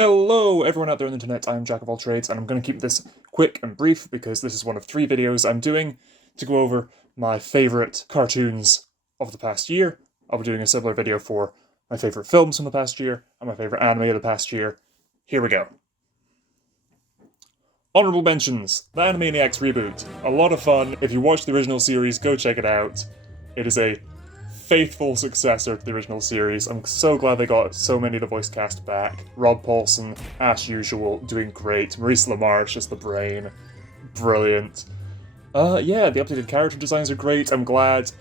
Hello everyone out there on the internet, I'm Jack of all trades, and I'm going to keep this quick and brief because this is one of 3 videos I'm doing to go over my favourite cartoons of the past year. I'll be doing a similar video for my favourite films from the past year and my favourite anime of the past year. Here we go. Honourable mentions, the Animaniacs reboot. A lot of fun. If you watched the original series, go check it out. It is a faithful successor to the original series. I'm so glad they got so many of the voice cast back. Rob Paulsen, as usual, doing great. Maurice LaMarche as the brain. Brilliant. Yeah, the updated character designs are great. I'm glad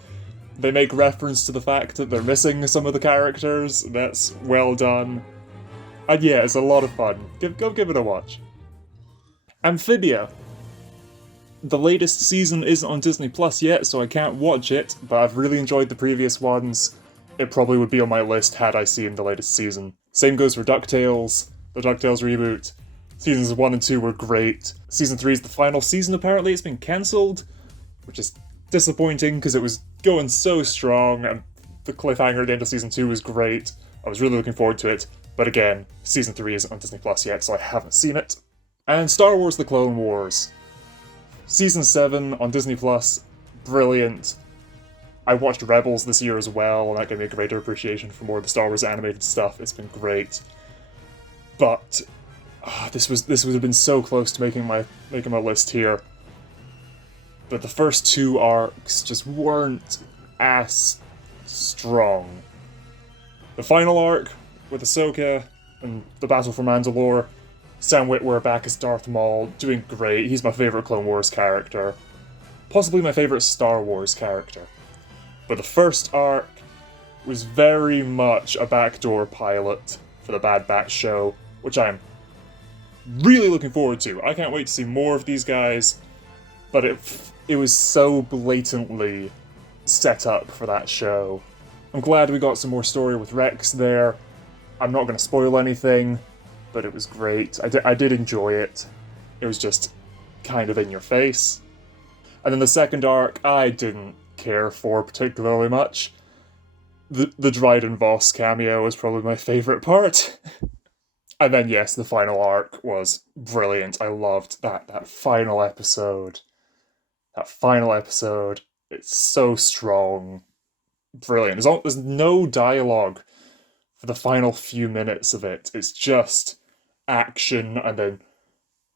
they make reference to the fact that they're missing some of the characters. That's well done. And yeah, it's a lot of fun. Go give it a watch. Amphibia. The latest season isn't on Disney Plus yet, so I can't watch it, but I've really enjoyed the previous ones. It probably would be on my list had I seen the latest season. Same goes for Ducktales, the Ducktales reboot. Seasons 1 and 2 were great. Season 3 is the final season, apparently. It's been cancelled, which is disappointing because it was going so strong, and the cliffhanger at the end of Season 2 was great. I was really looking forward to it, but again, Season 3 isn't on Disney Plus yet, so I haven't seen it. And Star Wars The Clone Wars. Season 7 on Disney Plus, brilliant. I watched Rebels this year as well, and that gave me a greater appreciation for more of the Star Wars animated stuff. It's been great. But this would have been so close to making my list here. But the first 2 arcs just weren't as strong. The final arc with Ahsoka and the battle for Mandalore, Sam Witwer back as Darth Maul, doing great. He's my favourite Clone Wars character. Possibly my favourite Star Wars character. But the first arc was very much a backdoor pilot for the Bad Batch show, which I'm really looking forward to. I can't wait to see more of these guys, but it was so blatantly set up for that show. I'm glad we got some more story with Rex there. I'm not going to spoil anything, but it was great. I did enjoy it. It was just kind of in your face. And then the second arc, I didn't care for particularly much. The Dryden Voss cameo was probably my favourite part. And then, yes, the final arc was brilliant. I loved that final episode. That final episode, it's so strong. Brilliant. There's no dialogue for the final few minutes of it. It's just action and then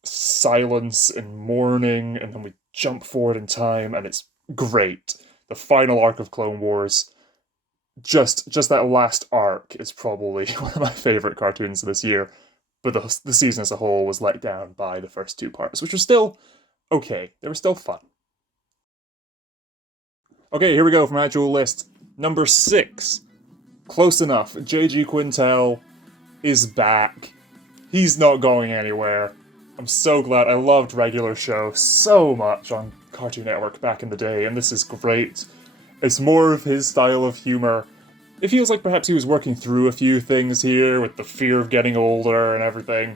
silence and mourning, and then we jump forward in time, and it's great. The final arc of Clone Wars, just that last arc is probably one of my favourite cartoons this year, but the season as a whole was let down by the first 2 parts, which were still okay. They were still fun. Okay, here we go for my actual list. Number 6. Close enough. J.G. Quintel is back. He's not going anywhere. I'm so glad. I loved Regular Show so much on Cartoon Network back in the day, and this is great. It's more of his style of humor. It feels like perhaps he was working through a few things here with the fear of getting older and everything.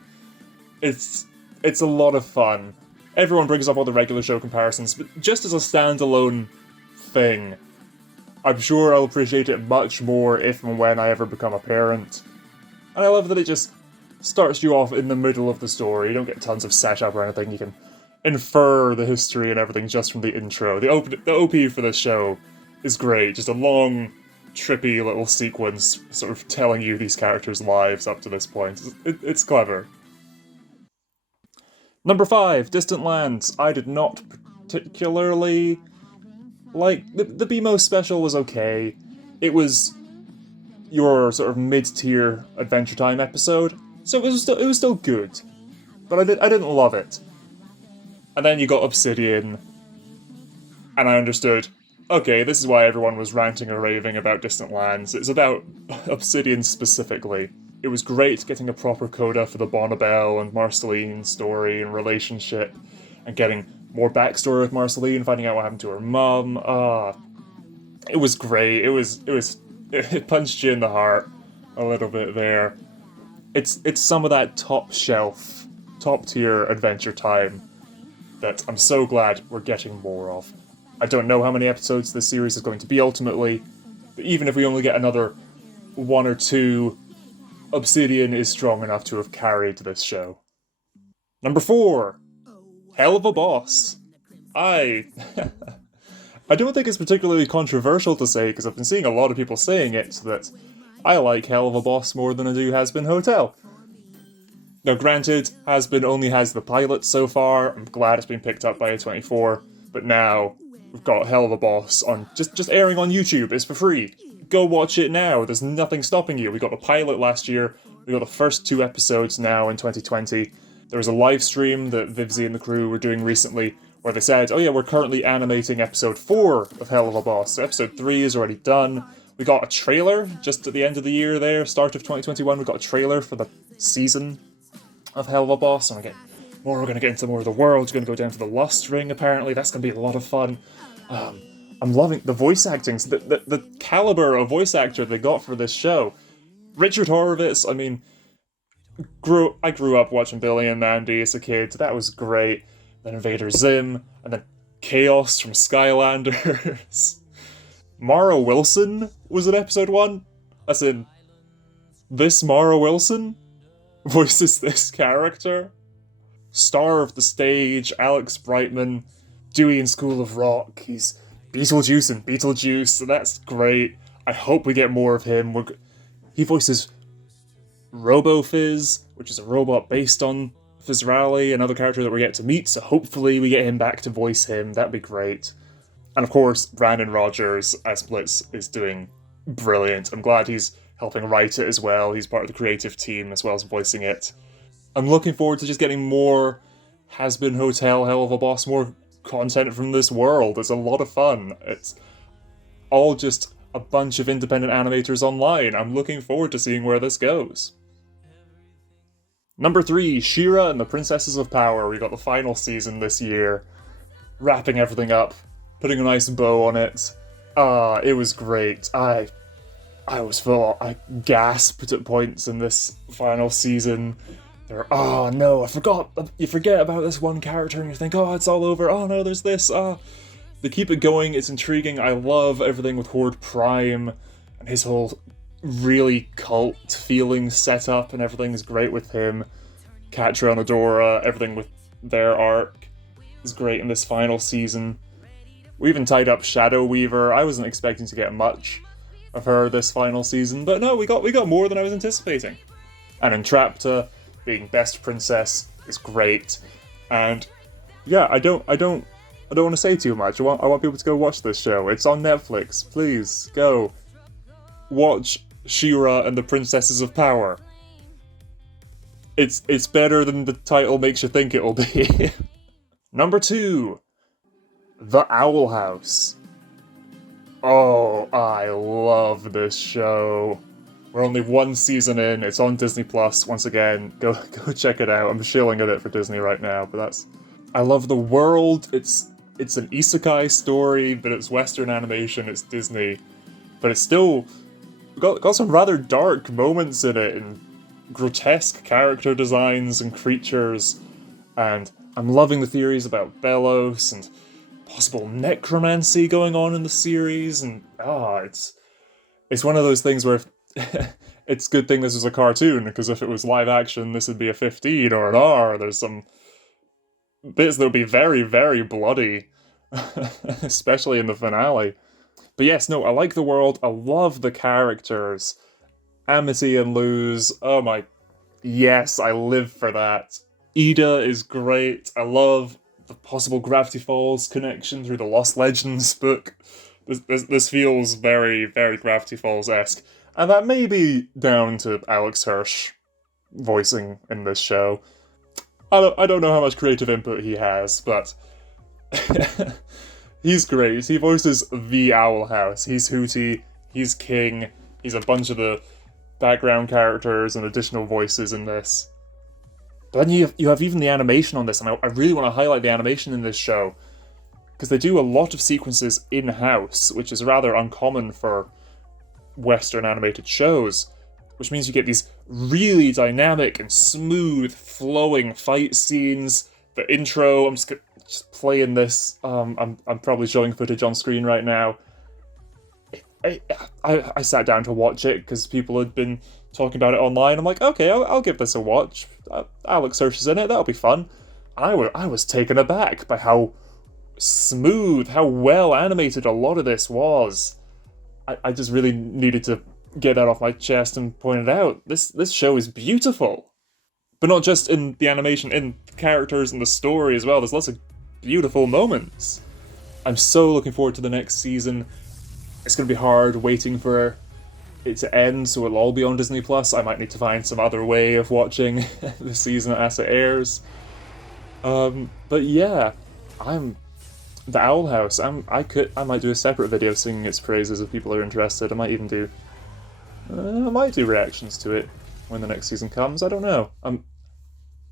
It's a lot of fun. Everyone brings up all the Regular Show comparisons, but just as a standalone thing, I'm sure I'll appreciate it much more if and when I ever become a parent. And I love that it just starts you off in the middle of the story. You don't get tons of setup or anything. You can infer the history and everything just from the intro. The OP for this show is great. Just a long, trippy little sequence sort of telling you these characters' lives up to this point. It's clever. Number 5, Distant Lands. I did not particularly like the BMO special. Was okay. It was your sort of mid-tier Adventure Time episode, so it was still good, but I didn't love it. And then you got Obsidian, and I understood, okay, this is why everyone was ranting and raving about Distant Lands. It's about Obsidian specifically. It was great getting a proper coda for the Bonnibel and Marceline story and relationship, and getting more backstory with Marceline, finding out what happened to her mum. It was great. It punched you in the heart a little bit there. It's some of that top shelf, top tier Adventure Time that I'm so glad we're getting more of. I don't know how many episodes this series is going to be ultimately, but even if we only get another 1 or 2, Obsidian is strong enough to have carried this show. Number 4, Helluva Boss. I don't think it's particularly controversial to say, because I've been seeing a lot of people saying it, that I like Helluva Boss more than I do Has-Been Hotel. Now granted, Has-Been only has the pilot so far, I'm glad it's been picked up by A24, but now we've got Helluva Boss on just airing on YouTube, it's for free. Go watch it now, there's nothing stopping you. We got the pilot last year, we got the first 2 episodes now in 2020. There was a live stream that Vivzy and the crew were doing recently, where they said, oh yeah, we're currently animating episode 4 of Helluva Boss, so episode 3 is already done. We got a trailer just at the end of the year there, start of 2021, we got a trailer for the season of Helluva Boss, and we're going to get into more of the world, we're going to go down to the Lust Ring apparently, that's going to be a lot of fun. I'm loving the voice acting, the caliber of voice actor they got for this show. Richard Horvitz, I mean, I grew up watching Billy and Mandy as a kid, that was great. Then Invader Zim, and then Chaos from Skylanders. Mara Wilson was in episode 1, as in, this Mara Wilson voices this character. Star of the stage, Alex Brightman, Dewey in School of Rock, he's Beetlejuice in Beetlejuice, so that's great. I hope we get more of him. He voices RoboFizz, which is a robot based on Fizzrally, another character that we get to meet, so hopefully we get him back to voice him, that'd be great. And of course, Brandon Rogers as Blitz is doing brilliant. I'm glad he's helping write it as well, he's part of the creative team as well as voicing it. I'm looking forward to just getting more Has-Been Hotel, Helluva Boss, more content from this world. It's a lot of fun. It's all just a bunch of independent animators online. I'm looking forward to seeing where this goes. Number 3, She-Ra and the Princesses of Power. We got the final season this year, wrapping everything up, putting a nice bow on it. It was great. I gasped at points in this final season. Oh no, I forgot. You forget about this one character and you think, oh, it's all over. Oh no, there's this. They keep it going. It's intriguing. I love everything with Horde Prime and his whole really cult feeling setup, and everything is great with him. Catra and Adora, everything with their arc is great in this final season. We even tied up Shadow Weaver. I wasn't expecting to get much of her this final season, but no, we got more than I was anticipating. And Entrapta being best princess is great. And yeah, I don't want to say too much. I want people to go watch this show. It's on Netflix. Please go watch She-Ra and the Princesses of Power. It's better than the title makes you think it'll be. Number 2, The Owl House. Oh, I love this show. We're only 1 season in, it's on Disney Plus, once again, go check it out. I'm shilling at it for Disney right now, but I love the world, it's an isekai story, but it's Western animation, it's Disney, but it's still got some rather dark moments in it, and grotesque character designs and creatures, and I'm loving the theories about Belos and possible necromancy going on in the series, and it's one of those things where it's a good thing this was a cartoon, because if it was live action, this would be a 15 or an R. There's some bits that would be very, very bloody, especially in the finale. But yes, no, I like the world, I love the characters. Amity and Luz, oh my, yes, I live for that. Ida is great, I love the possible Gravity Falls connection through the Lost Legends book. This feels very, very Gravity Falls-esque. And that may be down to Alex Hirsch voicing in this show. I don't know how much creative input he has, but he's great. He voices the Owl House. He's Hooty, he's King, he's a bunch of the background characters and additional voices in this. But then you have even the animation on this, and I really want to highlight the animation in this show, because they do a lot of sequences in-house, which is rather uncommon for Western animated shows, which means you get these really dynamic and smooth, flowing fight scenes. The intro, I'm just playing this, I'm probably showing footage on screen right now. I sat down to watch it because people had been talking about it online. I'm like, okay, I'll give this a watch. Alex Hirsch is in it, that'll be fun. I was taken aback by how smooth, how well animated a lot of this was. I just really needed to get that off my chest and point it out. This show is beautiful. But not just in the animation, in the characters and the story as well. There's lots of beautiful moments. I'm so looking forward to the next season. It's going to be hard waiting for it to end, so it'll all be on Disney+. I might need to find some other way of watching the season as it airs. But yeah, The Owl House. I might do a separate video singing its praises if people are interested. I might even do reactions to it when the next season comes. I don't know.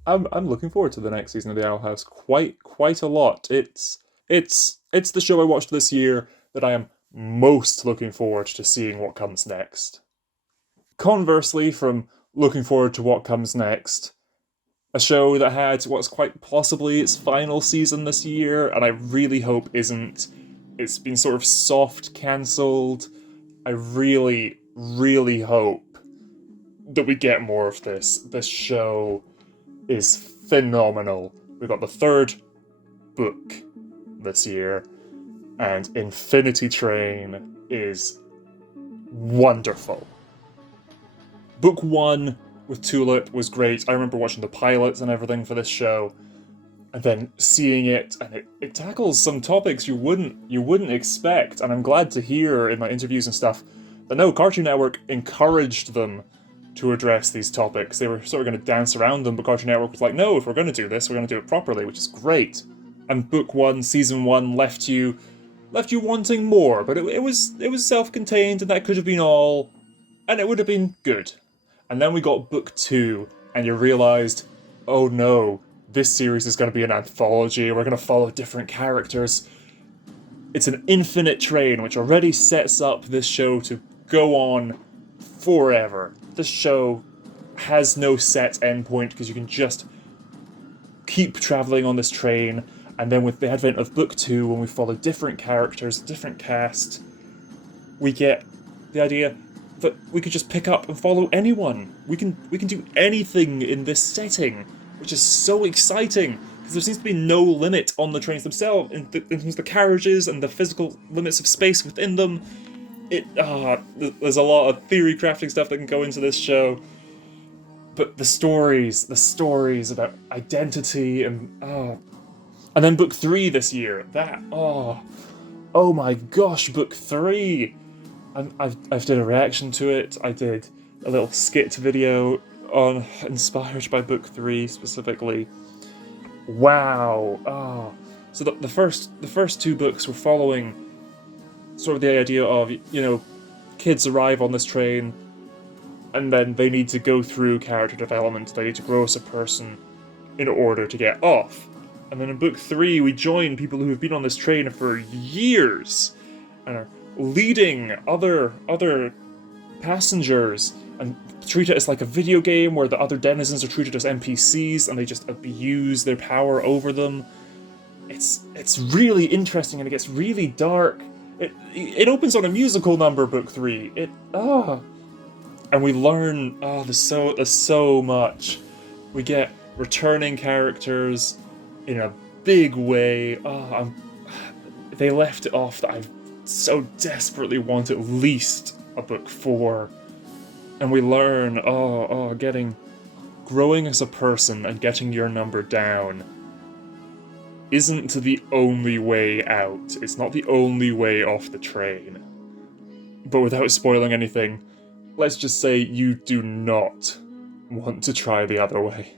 I'm looking forward to the next season of The Owl House quite a lot. It's the show I watched this year that I am most looking forward to seeing what comes next. Conversely, from looking forward to what comes next, a show that had what's quite possibly its final season this year, and I really hope isn't. It's been sort of soft cancelled. I really, really hope that we get more of this. This show is phenomenal. We've got the 3rd book this year, and Infinity Train is wonderful. Book 1 with Tulip was great. I remember watching the pilots and everything for this show, and then seeing it, and it tackles some topics you wouldn't expect, and I'm glad to hear in my interviews and stuff that no, Cartoon Network encouraged them to address these topics. They were sort of going to dance around them, but Cartoon Network was like, no, if we're going to do this, we're going to do it properly, which is great. And Book 1, Season 1 left you wanting more, but it was self-contained, and that could have been all, and it would have been good. And then we got Book 2, and you realised, oh no, this series is going to be an anthology, we're going to follow different characters. It's an infinite train, which already sets up this show to go on forever. This show has no set endpoint, because you can just keep travelling on this train, and then with the advent of Book 2, when we follow different characters, different cast, we get the idea that we could just pick up and follow anyone. We can do anything in this setting, which is so exciting, because there seems to be no limit on the trains themselves, in terms of the carriages and the physical limits of space within them. There's a lot of theory crafting stuff that can go into this show, but the stories about identity and then Book 3 this year. Oh my gosh, Book 3. I've did a reaction to it. I did a little skit video inspired by Book 3 specifically. Wow. So the first 2 books were following sort of the idea of, kids arrive on this train, and then they need to go through character development. They need to grow as a person in order to get off. And then in Book 3, we join people who have been on this train for years and are leading other passengers, and treat it as like a video game where the other denizens are treated as NPCs and they just abuse their power over them. It's really interesting, and it gets really dark. It opens on a musical number, Book 3. And we learn, there's so much. We get returning characters in a big way. They left it off that I so desperately want at least a Book 4. And we learn, growing as a person and getting your number down isn't the only way out. It's not the only way off the train. But without spoiling anything, let's just say you do not want to try the other way.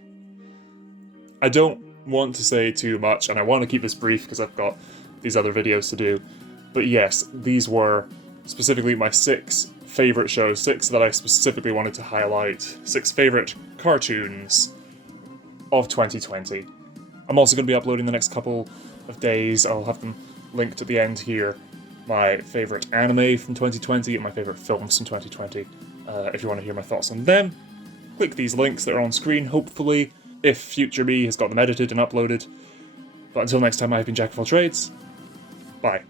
I don't want to say too much, and I want to keep this brief because I've got these other videos to do. But yes, these were specifically my 6 favourite shows, 6 that I specifically wanted to highlight, 6 favourite cartoons of 2020. I'm also going to be uploading the next couple of days. I'll have them linked at the end here. My favourite anime from 2020 and my favourite films from 2020. If you want to hear my thoughts on them, click these links that are on screen, hopefully, if future me has got them edited and uploaded. But until next time, I've been Jack of all trades. Bye.